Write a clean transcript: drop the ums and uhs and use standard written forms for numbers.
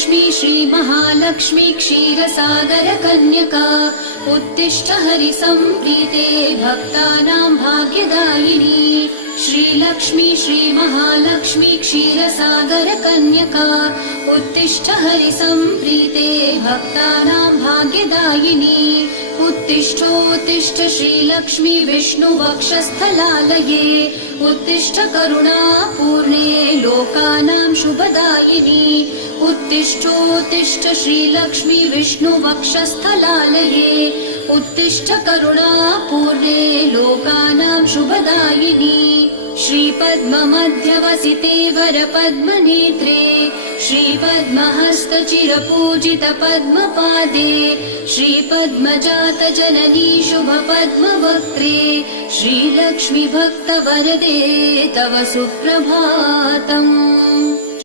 श्रीलक्ष्मी श्रीमहालक्ष्मी क्षीरसागरकन्यका उत्तिष्ठ हरिसम्प्रीते भक्तानां भाग्यदायिनी। श्रीलक्ष्मी श्रीमहालक्ष्मी क्षीरसागरकन्यका उत्तिष्ठ हरिसम्प्रीते भक्तानां भाग्यदायिनी। उत्तिष्ठोत्तिष्ठ श्रीलक्ष्मी विष्णुवक्षस्थलालये उत्तिष्ठ करुणापूर्णे लोकानां शुभदायिनी। उत्तिष्ठोत्तिष्ठ श्रीलक्ष्मी विष्णुवक्षस्थलालये उत्तिष्ठ करुणापूर्णे लोकानां शुभदायिनी। श्रीपद्ममध्यवसिते वरपद्मनेत्रे श्रीपद्महस्तचिरपूजितपद्मपादे श्रीपद्मजातजननी शुभपद्मवक्त्रे श्रीलक्ष्मी भक्तवरदे तव सुप्रभातम्।